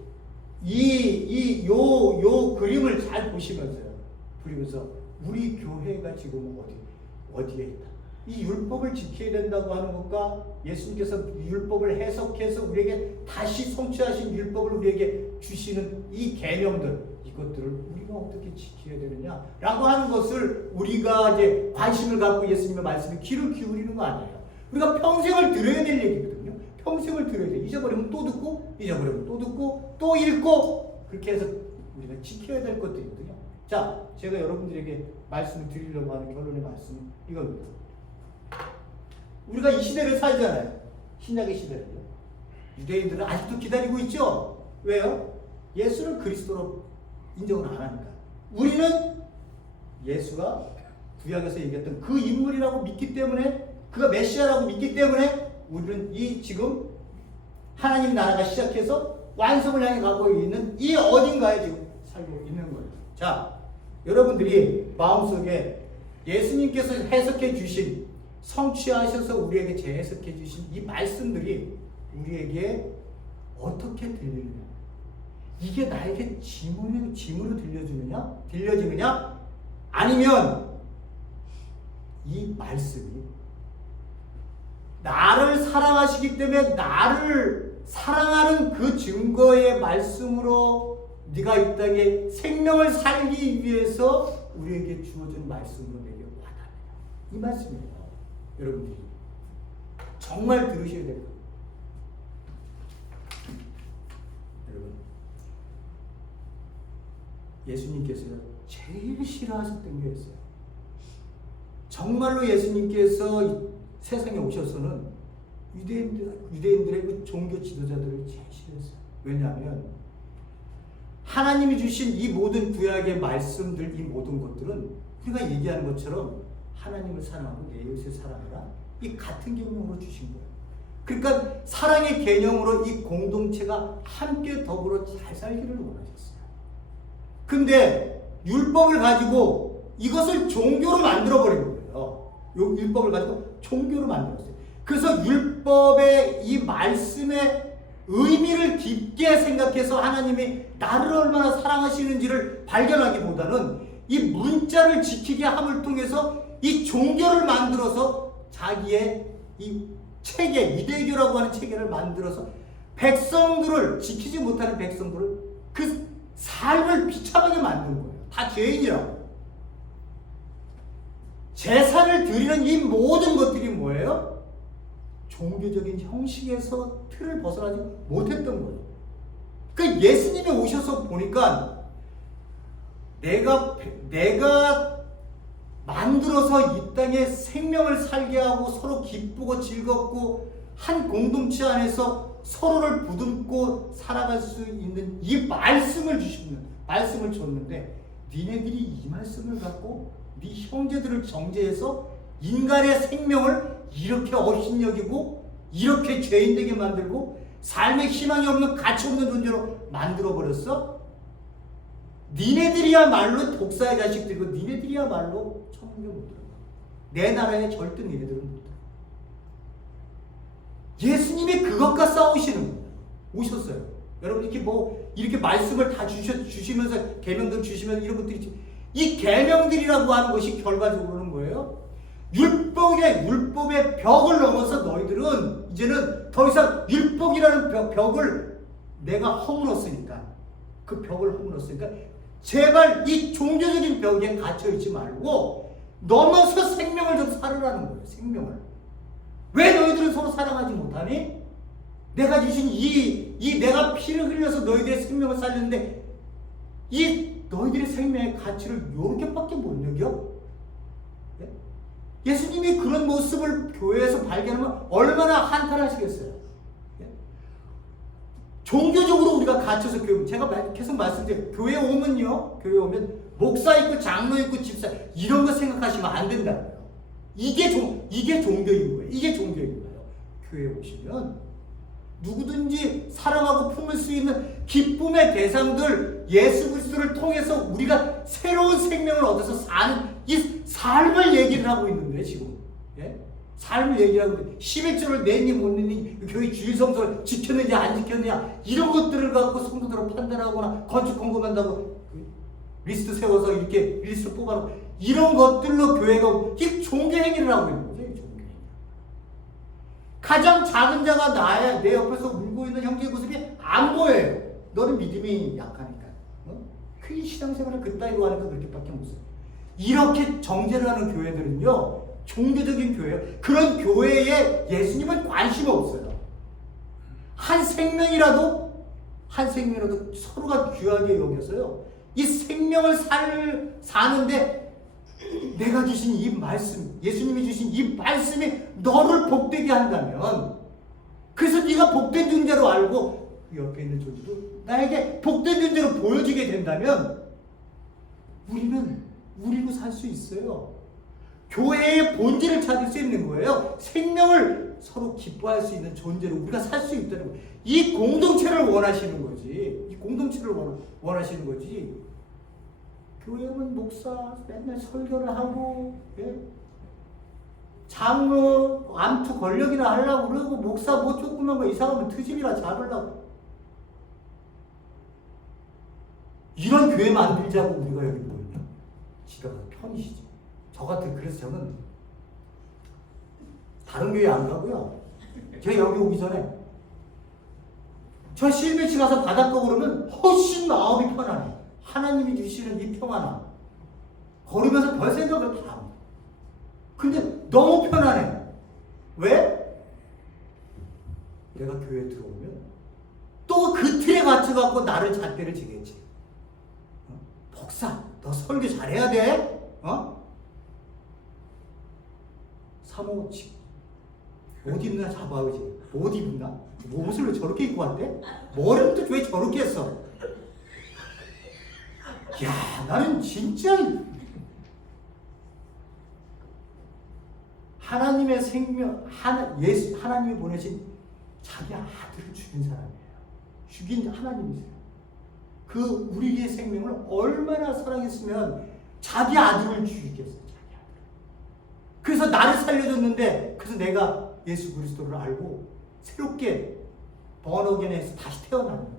요 그림을 잘 보시면서요. 그리면서 우리 교회가 지금 어디에 있다. 이 율법을 지켜야 된다고 하는 것과 예수님께서 율법을 해석해서 우리에게 다시 성취하신 율법을 우리에게 주시는 이 계명들, 이것들을 우리가 어떻게 지켜야 되느냐라고 하는 것을 우리가 이제 관심을 갖고 예수님의 말씀에 귀를 기울이는 거 아니에요. 우리가 평생을 들어야 될 얘기거든요. 평생을 들어야 돼. 잊어버리면 또 듣고, 잊어버리면 또 듣고, 또 읽고, 그렇게 해서 우리가 지켜야 될 것들이거든요. 자, 제가 여러분들에게 말씀을 드리려고 하는 결론의 말씀은 이겁니다. 우리가 이 시대를 살잖아요. 신약의 시대를요. 유대인들은 아직도 기다리고 있죠. 왜요? 예수를 그리스도로 인정을 안 하니까. 우리는 예수가 구약에서 얘기했던 그 인물이라고 믿기 때문에, 그가 메시아라고 믿기 때문에 우리는 이 지금 하나님 나라가 시작해서 완성을 향해 가고 있는 이 어딘가에 지금 살고 있는 거예요. 자, 여러분들이 마음속에 예수님께서 해석해 주신, 성취하셔서 우리에게 재해석해 주신 이 말씀들이 우리에게 어떻게 들리느냐, 이게 나에게 짐으로 들려지느냐, 아니면 이 말씀이 나를 사랑하시기 때문에 나를 사랑하는 그 증거의 말씀으로 네가 이 땅에 생명을 살기 위해서 우리에게 주어진 말씀으로 내게 와닿아요. 이 말씀이에요. 여러분들이 정말 들으셔야 돼요. 여러분, 예수님께서 제일 싫어하셨던 게 있어요. 정말로 예수님께서 세상에 오셔서는 유대인들의 그 종교 지도자들을 제일 싫어했어요. 왜냐하면 하나님이 주신 이 모든 구약의 말씀들, 이 모든 것들은 우리가 얘기하는 것처럼 하나님을 사랑하고 내 이웃을 사랑하라, 이 같은 개념으로 주신 거예요. 그러니까 사랑의 개념으로 이 공동체가 함께 더불어 잘 살기를 원하셨어요. 근데 율법을 가지고 이것을 종교로 만들어버린 거예요. 이 율법을 가지고 종교로 만들었어요. 그래서 율법의 이 말씀의 의미를 깊게 생각해서 하나님이 나를 얼마나 사랑하시는지를 발견하기보다는 이 문자를 지키게 함을 통해서 이 종교를 만들어서 자기의 이 체계, 유대교라고 하는 체계를 만들어서 백성들을, 지키지 못하는 백성들을 그 삶을 비참하게 만든 거예요. 다 죄인이라고. 제사를 드리는 이 모든 것들이 뭐예요? 종교적인 형식에서 틀을 벗어나지 못했던 거예요. 그러니까 예수님이 오셔서 보니까 내가 만들어서 이 땅에 생명을 살게 하고 서로 기쁘고 즐겁고 한 공동체 안에서 서로를 부듬고 살아갈 수 있는 이 말씀을 말씀을 줬는데, 니네들이 이 말씀을 갖고 네 형제들을 정죄해서 인간의 생명을 이렇게 업신여기고 이렇게 죄인되게 만들고 삶의 희망이 없는 가치 없는 존재로 만들어버렸어? 니네들이야말로 독사의 자식들이고 니네들이야말로 천국에 못 들어가. 내 나라에 절대 니네들은 못 들어가. 예수님이 그것과 싸우시는 거예요. 오셨어요. 여러분 이렇게 말씀을 다 주시면서 계명들 주시면서 이런 것들이 있지. 이 계명들이라고 하는 것이 결과적으로는 뭐예요? 율법의 벽을 넘어서 너희들은 이제는 더 이상 율법이라는 벽을 내가 허물었으니까, 그 벽을 허물었으니까 제발 이 종교적인 벽에 갇혀있지 말고 넘어서 생명을 좀 살으라는 거예요. 생명을. 왜 너희들은 서로 사랑하지 못하니? 내가 주신 이 내가 피를 흘려서 너희들의 생명을 살렸는데 이 너희들의 생명의 가치를 요렇게밖에 못 여겨? 네? 예수님이 그런 모습을 교회에서 발견하면 얼마나 한탄하시겠어요? 네? 종교적으로 우리가 갇혀서 제가 계속 말씀드려요. 교회 오면 목사 있고 장로 있고 집사 이런 거 생각하시면 안 된다고요. 이게 종교인 거예요. 이게 종교인 거예요. 교회에 오시면 누구든지 사랑하고 품을 수 있는 기쁨의 대상들, 예수 그리스도를 통해서 우리가 새로운 생명을 얻어서 사는 이 삶을 얘기를 하고 있는데 지금. 예? 삶을 얘기하고 있는데 11조를 냈니 못 냈니, 교회 주일 성서를 지켰느냐 안 지켰느냐 이런 것들을 갖고 성도들을 판단하거나 건축 공급한다고 리스트 세워서 이렇게 리스트 뽑아놓고 이런 것들로 교회가 이 종교 행위를 하고 있는 거죠. 가장 작은 자가 나야 내 옆에서 울고 있는 형제의 모습이 안 보여요. 너는 믿음이 약하니까. 그 신앙생활을 그따위로 하니까 그렇게밖에 못 써요. 이렇게 정죄를 하는 교회들은요, 종교적인 교회예요. 그런 교회에 예수님은 관심 없어요. 한 생명이라도 서로가 귀하게 여겨서요, 이 생명을 사는데 내가 주신 이 말씀, 예수님이 주신 이 말씀이 너를 복되게 한다면, 그래서 네가 복된 존재로 알고 그 옆에 있는 존재도 나에게 복된 존재로 보여지게 된다면 우리는 우리로 살 수 있어요. 교회의 본질을 찾을 수 있는 거예요. 생명을 서로 기뻐할 수 있는 존재로 우리가 살 수 있다는 거예요. 이 공동체를 원하시는 거지. 이 공동체를 원하시는 거지. 교회는 목사 맨날 설교를 하고, 예? 장로 암투 권력이나 하려고 그러고, 목사 뭐 조그만 거 이상하면 트집이나 잡으려고. 이런 교회 만들자고 우리가 여기 모였냐? 지가 편이시지. 그래서 저는 다른 교회 안 가고요. 제가 여기 오기 전에 저 실매치 가서 바닷가 오르면 훨씬 마음이 편안해. 하나님이 주시는 이 평안함. 걸으면서 별 생각을 다 합니다. 근데 너무 편안해. 왜? 내가 교회에 들어오면 또 그 틀에 맞춰갖고 나를 잣대를 지겠지. 목사, 너 설교 잘해야 돼. 사모치 옷 입나 잡아야지. 옷 입나? 옷을 왜 저렇게 입고 왔대? 머리부터 왜 저렇게 했어? 야, 나는 진짜 하나님의 생명, 하나님이 보내신 자기 아들을 죽인 사람이에요. 죽인 하나님이세요. 그 우리의 생명을 얼마나 사랑했으면 자기 아들을 죽이겠어요. 자기 아들. 그래서 나를 살려줬는데, 그래서 내가 예수 그리스도를 알고 새롭게 번어겐에서 다시 태어났는데,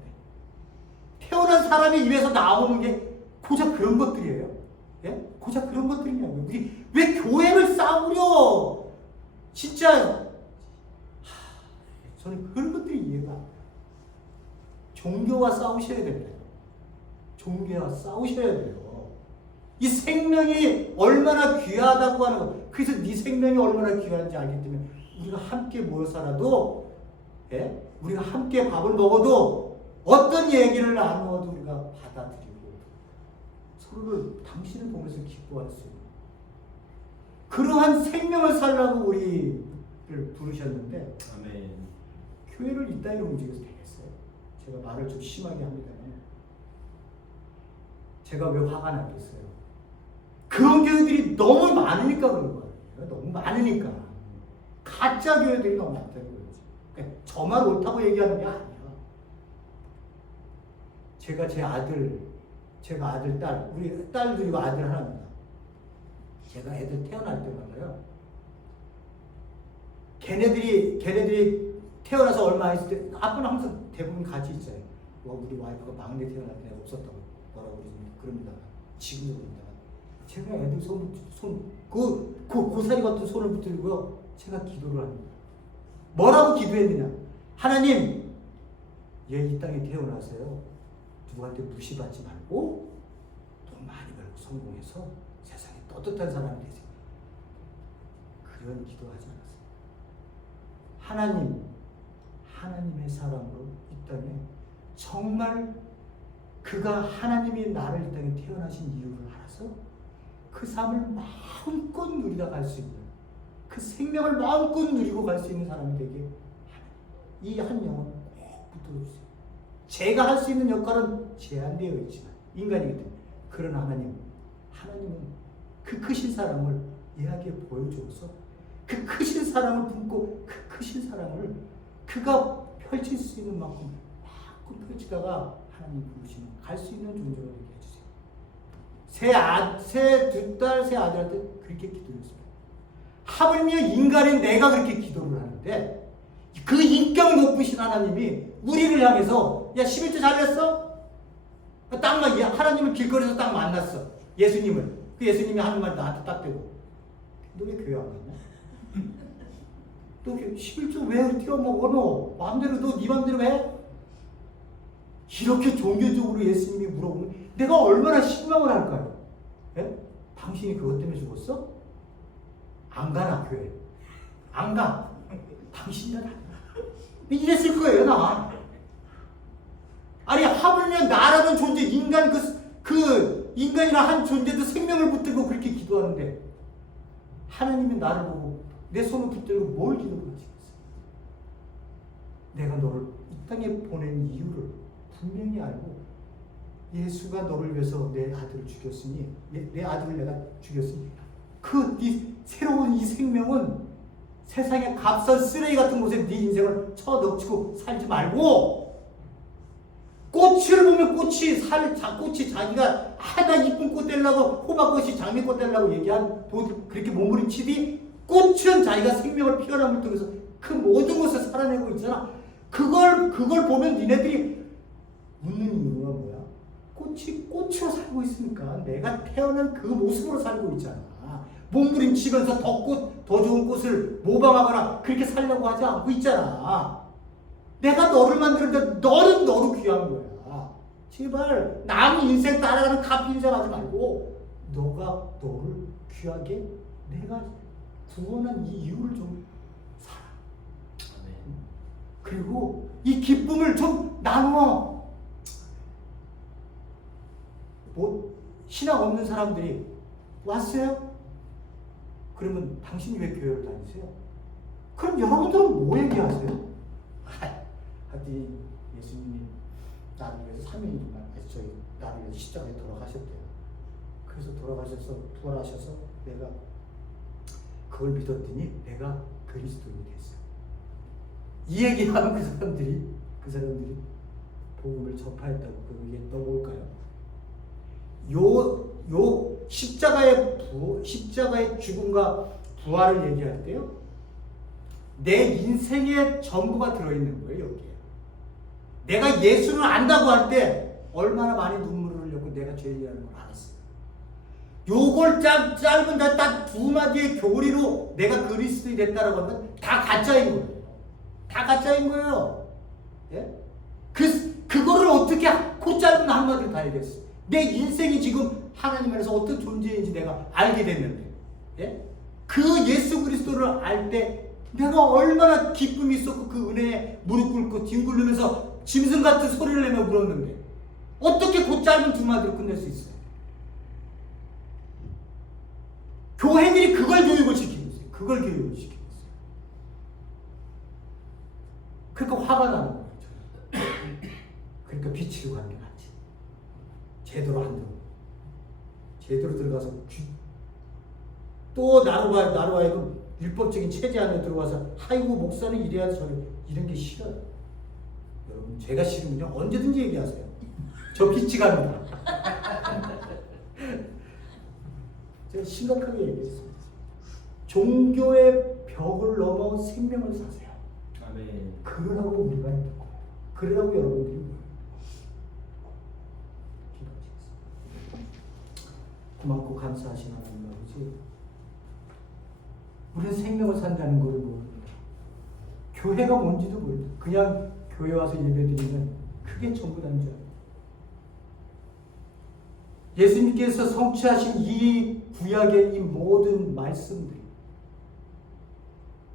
태어난 사람의 입에서 나오는 게 고작 그런 것들이에요. 예? 고작 그런 것들이냐고요. 우리 왜 교회를 싸우려? 진짜 저는 그런 것들이 이해가 안 돼요. 종교와 싸우셔야 됩니다. 종교와 싸우셔야 돼요. 이 생명이 얼마나 귀하다고 하는 거. 그래서 네 생명이 얼마나 귀한지 알기 때문에 우리가 함께 모여 살아도, 예? 우리가 함께 밥을 먹어도, 어떤 얘기를 나누어도 우리가 받아들이고 서로를 당신을 보면서 기뻐할 수 있는 그러한 생명을 살라고 우리를 부르셨는데, 아멘. 교회를 이 땅에 움직여서 되겠어요? 제가 말을 좀 심하게 합니다만, 제가 왜 화가 나겠어요? 그런 교회들이 너무 많으니까 그런 거예요. 너무 많으니까. 가짜 교회들이 너무 많다는 거지. 그러니까 저만 옳다고 얘기하는 게 아니야. 제가 제가 아들, 딸, 우리 딸 그리고 아들 하나입니다. 제가 애들 태어날 때마다요, 걔네들이 태어나서 얼마 있을 때, 아빠는 항상 대부분 같이 있어요. 우리 와이프가 막내 태어날 때 내가 없었다고 뭐라고 그럽니다. 지금도 그럽니다. 제가 애들 고사리 같은 손을 붙들고요, 제가 기도를 합니다. 뭐라고 기도했느냐? 하나님, 얘 이 땅에 태어나서요, 누구한테 무시받지 말고 돈 많이 벌고 성공해서 세상에 떳떳한 사람이 되세요. 그런 기도하지 않았어요. 하나님의 사람으로 이 땅에 정말 그가 하나님이 나를 이 땅에 태어나신 이유를 알아서 그 삶을 마음껏 누리다 갈 수 있는, 그 생명을 마음껏 누리고 갈 수 있는 사람이 되게 이 한 영혼 꼭 붙들어주세요. 제가 할 수 있는 역할은 제한되어 있지만 인간이기 때문에, 그러나 하나님은 그 크신 사랑을 얘에게 보여주어서 그 크신 사랑을 품고 그 크신 사랑을 그가 펼칠 수 있는 만큼 마음껏 펼치다가 하나님 부르시면 갈 수 있는 존재가 되게 해주세요. 두 딸, 세 아들한테 그렇게 기도했습니다. 하물며 인간인 내가 그렇게 기도를 하는데, 그 인격 높으신 하나님이 우리를 향해서, 야, 11조 잘했어? 하나님을 길거리에서 딱 만났어. 예수님을. 그 예수님이 하는 말 나한테 딱 대고, 너 왜 교회 안 갔냐? 너 11조 왜 뛰어먹어? 너 마음대로, 네 마음대로 해? 이렇게 종교적으로 예수님이 물어보면 내가 얼마나 실망을 할까요? 예? 당신이 그것 때문에 죽었어? 안 가나 교회? 안 가. 당신이나 다. 이랬을 거예요, 나. 아니, 하물며 나라는 존재, 인간 그 인간이나 한 존재도 생명을 붙들고 그렇게 기도하는데, 하나님이 나를 보고 내 손을 붙들고 뭘 기도를 하시겠어요? 내가 너를 이 땅에 보낸 이유를 분명히 알고, 예수가 너를 위해서 내 아들을 죽였으니, 내 아들을 내가 죽였으니, 이 새로운 이 생명은 세상의 값싼 쓰레기 같은 곳에 네 인생을 쳐넣고 살지 말고, 꽃을 보면 꽃이 자기가 하나 이쁜 꽃 되려고, 호박꽃이 장미꽃 되려고 얘기한 그렇게 몸부림치디, 꽃은 자기가 생명을 피어남을 통해서 그 모든 것을 살아내고 있잖아. 그걸 보면 니네들이 웃는 이유가 꽃이 꽃으로 살고 있으니까 내가 태어난 그 모습으로 살고 있잖아. 몸부림치면서 더 좋은 꽃을 모방하거나 그렇게 살려고 하지 않고 있잖아. 내가 너를 만들었는데 너는 너로 귀한 거야. 제발 남 인생 따라가는 카피 인생 하지 말고 너가 너를 귀하게 내가 구원한 이 이유를 좀 살아. 그리고 이 기쁨을 좀 나누어. 뭐 신앙 없는 사람들이 왔어요? 그러면 당신이 왜 교회를 다니세요? 그럼 여러분들은 뭐 얘기하세요? 하여튼 예수님이 나를 위해서 3일 동안 나를 위해서 십자가에 돌아가셨대요. 그래서 돌아가셔서 내가 그걸 믿었더니 내가 그리스도인이 됐어요. 이 얘기하면 그 사람들이 복음을 접하였다고 그게 넘어올까요? 요 십자가의 죽음과 부활을 얘기할 때요, 내 인생의 전부가 들어있는 거예요. 여기에 내가 예수를 안다고 할 때 얼마나 많이 눈물을 흘렸고 내가 죄인이라는 걸 알았어요. 요걸 짧은 딱 두 마디의 교리로 내가 그리스도인이 됐다라고 하면 다 가짜인 거예요. 다 가짜인 거예요. 예? 그거를 어떻게 그 짧은 한마디로 다 얘기했어. 내 인생이 지금 하나님 안에서 어떤 존재인지 내가 알게 됐는데, 예? 그 예수 그리스도를 알 때 내가 얼마나 기쁨이 있었고 그 은혜에 무릎 꿇고 뒹굴르면서 짐승 같은 소리를 내며 울었는데 어떻게 그 짧은 두 마디로 끝낼 수 있어요? 교회들이 그걸 교육을 시키고 있어요. 그걸 교육을 시키고 있어요. 그러니까 화가 나는 거예요. 그러니까 비치고 가는 게 낫지. 제대로 안 들어. 제대로 들어가서 또 나로 하여금 율법적인 체제 안에 들어와서 아이고 목사는 이래야 저래 이런 게 싫어요. 여러분 제가 싫으면요 언제든지 얘기하세요. 저 비치 갑니다. 제가 심각하게 얘기했습니다. 종교의 벽을 넘어 생명을 사세요. 아멘. 그러라고 우리가 있는 거예요. 그러라고 여러분들이 모여요. 고맙고 감사하신 하나님 아버지, 우리는 생명을 산다는 걸 모릅니다. 교회가 뭔지도 모릅니다. 그냥 교회 와서 예배드리면 그게 전부라는 줄 알아요. 예수님께서 성취하신 이 구약의 이 모든 말씀들이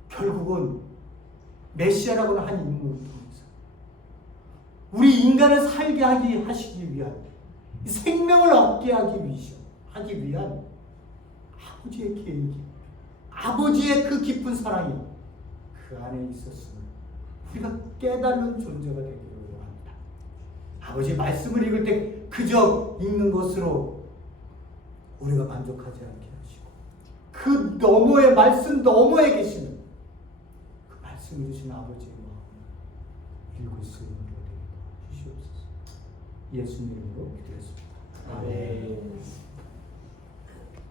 결국은 메시아라고 한 인물을 통해서 우리 인간을 살게 하시기 위한, 생명을 얻게 하기 위한 아버지의 계획이, 아버지의 그 깊은 사랑이 그 안에 있었음을 우리가 깨닫는 존재가 되기를 원합니다. 아버지의 말씀을 읽을 때 그저 읽는 것으로 우리가 만족하지 않게 하시고 그 너머의 말씀 너머에 계시는 그 말씀을 주신 아버지의 마음을 읽을 수 있는 것 되게 주시옵소서. 예수님 이름으로 기도했습니다. 아멘.